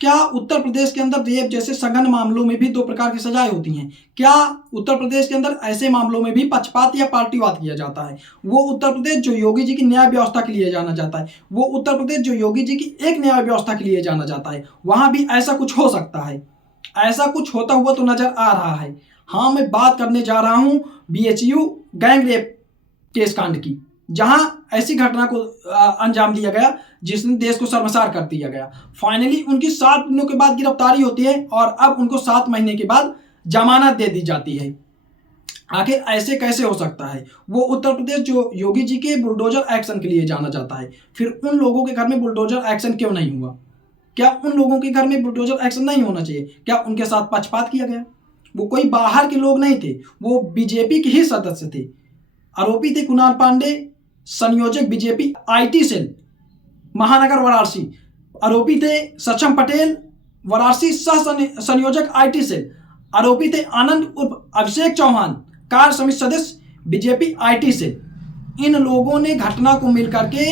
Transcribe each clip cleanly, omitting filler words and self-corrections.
क्या उत्तर प्रदेश के अंदर रेप जैसे सघन मामलों में भी दो प्रकार की सजाएं होती हैं? क्या उत्तर प्रदेश के अंदर ऐसे मामलों में भी पक्षपात या पार्टीवाद किया जाता है? वो उत्तर प्रदेश जो योगी जी की न्याय व्यवस्था के लिए जाना जाता है, वो उत्तर प्रदेश जो योगी जी की एक न्याय व्यवस्था के लिए जाना जाता है, वहां भी ऐसा कुछ हो सकता है? ऐसा कुछ होता हुआ तो नजर आ रहा है। हाँ, मैं बात करने जा रहा हूं बीएचयू गैंग रेप केस कांड की, जहां ऐसी घटना को अंजाम दिया गया जिसने देश को शर्मसार कर दिया गया। फाइनली उनकी 7 दिनों के बाद गिरफ्तारी होती है और अब उनको 7 महीने के बाद जमानत दे दी जाती है। आखिर ऐसे कैसे हो सकता है? वो उत्तर प्रदेश जो योगी जी के बुलडोजर एक्शन के लिए जाना जाता है, फिर उन लोगों के घर में बुलडोजर एक्शन क्यों नहीं हुआ? क्या उन लोगों के घर में बुलडोजर एक्शन नहीं होना चाहिए? क्या उनके साथ पक्षपात किया गया? वो कोई बाहर के लोग नहीं थे, वो बीजेपी के ही सदस्य थे। आरोपी थे कुणाल पांडे, संयोजक बीजेपी आईटी सेल महानगर वाराणसी। आरोपी थे सक्षम पटेल, वाराणसी सह संयोजक आईटी सेल। आरोपी थे आनंद उर्फ अभिषेक चौहान, कार्य समिति सदस्य बीजेपी आईटी सेल। इन लोगों ने घटना को मिलकर के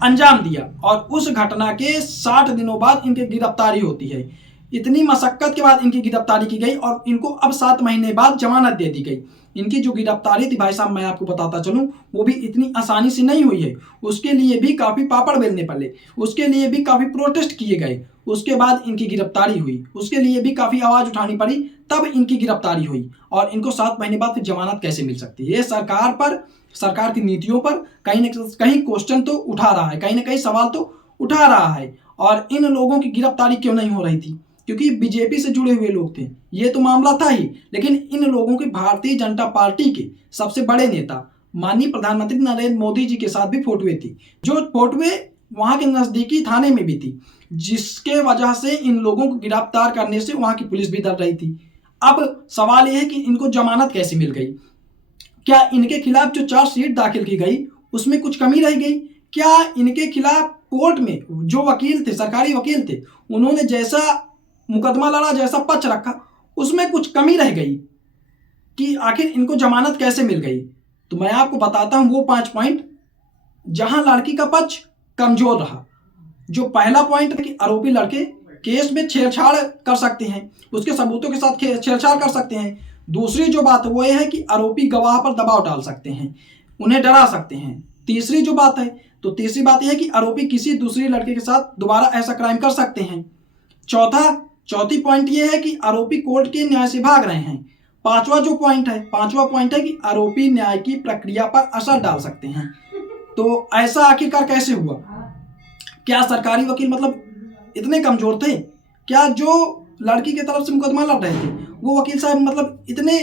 अंजाम दिया और उस घटना के 60 दिनों बाद इनकी गिरफ्तारी होती है। इतनी मशक्कत के बाद इनकी गिरफ्तारी की गई और इनको अब 7 महीने बाद जमानत दे दी गई। इनकी जो गिरफ्तारी थी भाई साहब, मैं आपको बताता चलूं, वो भी इतनी आसानी से नहीं हुई है। उसके लिए भी काफ़ी पापड़ बेलने पड़े, उसके लिए भी काफ़ी प्रोटेस्ट किए गए, उसके बाद इनकी गिरफ्तारी हुई। उसके लिए भी काफ़ी आवाज़ उठानी पड़ी, तब इनकी गिरफ्तारी हुई। और इनको 7 महीने बाद फिर जमानत कैसे मिल सकती है? ये सरकार पर, सरकार की नीतियों पर कहीं न कहीं क्वेश्चन तो उठा रहा है, कहीं न कहीं सवाल तो उठा रहा है। और इन लोगों की गिरफ्तारी क्यों नहीं हो रही थी? क्योंकि बीजेपी से जुड़े हुए लोग थे, ये तो मामला था ही। लेकिन इन लोगों के भारतीय जनता पार्टी के सबसे बड़े नेता माननीय प्रधानमंत्री नरेंद्र मोदी जी के साथ भी फोटोएं थी, जो फोटोएं वहां के नजदीकी थाने में भी थी, जिसके वजह से इन लोगों को गिरफ्तार करने से वहां की पुलिस भी डर रही थी। अब सवाल यह है कि इनको जमानत कैसे मिल गई? क्या इनके खिलाफ जो चार्जशीट दाखिल की गई उसमें कुछ कमी रह गई? क्या इनके खिलाफ कोर्ट में जो वकील थे, सरकारी वकील थे, उन्होंने जैसा मुकदमा लड़ा, जैसा पक्ष रखा, उसमें कुछ कमी रह गई कि आखिर इनको जमानत कैसे मिल गई? तो मैं आपको बताता हूं वो 5 पॉइंट जहां लड़की का पक्ष कमजोर रहा। जो पहला पॉइंट है कि आरोपी लड़के केस में छेड़छाड़ कर सकते हैं, उसके सबूतों के साथ छेड़छाड़ कर सकते हैं। दूसरी जो बात है वो ये है कि आरोपी गवाह पर दबाव डाल सकते हैं, उन्हें डरा सकते हैं। तीसरी जो बात है, तो तीसरी बात यह है कि आरोपी किसी दूसरी लड़के के साथ दोबारा ऐसा क्राइम कर सकते हैं। चौथी पॉइंट ये है कि आरोपी कोर्ट के न्याय से भाग रहे हैं। पांचवा पॉइंट है कि आरोपी न्याय की प्रक्रिया पर असर डाल सकते हैं। तो ऐसा आखिरकार कैसे हुआ? क्या सरकारी वकील मतलब इतने कमजोर थे? क्या जो लड़की की तरफ से मुकदमा लड़ रहे थे वो वकील साहब मतलब इतने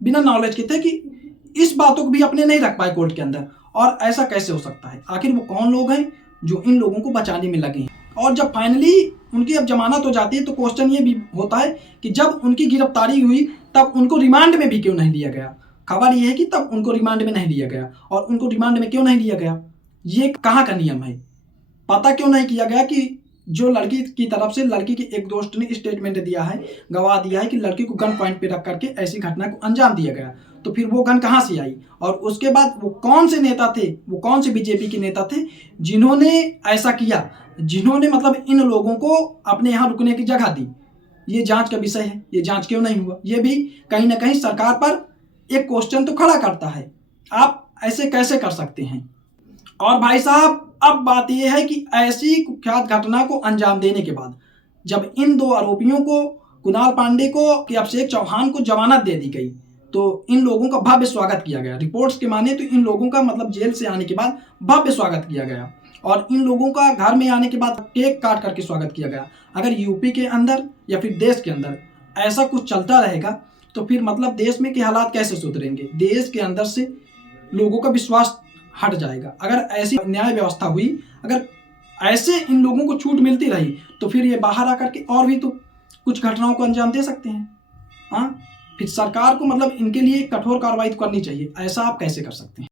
बिना नॉलेज के थे कि इस बातों को भी अपने नहीं रख पाए कोर्ट के अंदर? और ऐसा कैसे हो सकता है? आखिर वो कौन लोग हैं जो इन लोगों को बचाने में लगे हैं? और जब फाइनली उनकी अब जमानत हो जाती है तो क्वेश्चन ये भी होता है कि जब उनकी गिरफ्तारी हुई तब उनको रिमांड में भी क्यों नहीं लिया गया? खबर ये है कि तब उनको रिमांड में नहीं लिया गया। और उनको रिमांड में क्यों नहीं लिया गया? ये कहाँ का नियम है? पता क्यों नहीं किया गया कि जो लड़की की तरफ से लड़की के एक दोस्त ने स्टेटमेंट दिया है, गवाह दिया है कि लड़की को गन पॉइंट पे रख करके ऐसी घटना को अंजाम दिया गया, तो फिर वो गन कहाँ से आई? और उसके बाद वो कौन से नेता थे, वो कौन से बीजेपी के नेता थे जिन्होंने ऐसा किया, जिन्होंने मतलब इन लोगों को अपने यहाँ रुकने की जगह दी? ये जांच का विषय है। ये जांच क्यों नहीं हुआ? ये भी कहीं ना कहीं सरकार पर एक क्वेश्चन तो खड़ा करता है। आप ऐसे कैसे कर सकते हैं? और भाई साहब, अब बात यह है कि ऐसी कुख्यात घटना को अंजाम देने के बाद जब इन 2 आरोपियों को, कुणाल पांडे को कि अभिषेक चौहान को जमानत दे दी गई, तो इन लोगों का भव्य स्वागत किया गया। रिपोर्ट्स के माने तो इन लोगों का मतलब जेल से आने के बाद भव्य स्वागत किया गया और इन लोगों का घर में आने के बाद केक काट करके स्वागत किया गया। अगर यूपी के अंदर या फिर देश के अंदर ऐसा कुछ चलता रहेगा तो फिर मतलब देश में के हालात कैसे सुधरेंगे? देश के अंदर से लोगों का विश्वास हट जाएगा। अगर ऐसी न्याय व्यवस्था हुई, अगर ऐसे इन लोगों को छूट मिलती रही, तो फिर ये बाहर आकर के और भी तो कुछ घटनाओं को अंजाम दे सकते हैं। हाँ, फिर सरकार को मतलब इनके लिए कठोर कार्रवाई करनी चाहिए। ऐसा आप कैसे कर सकते हैं?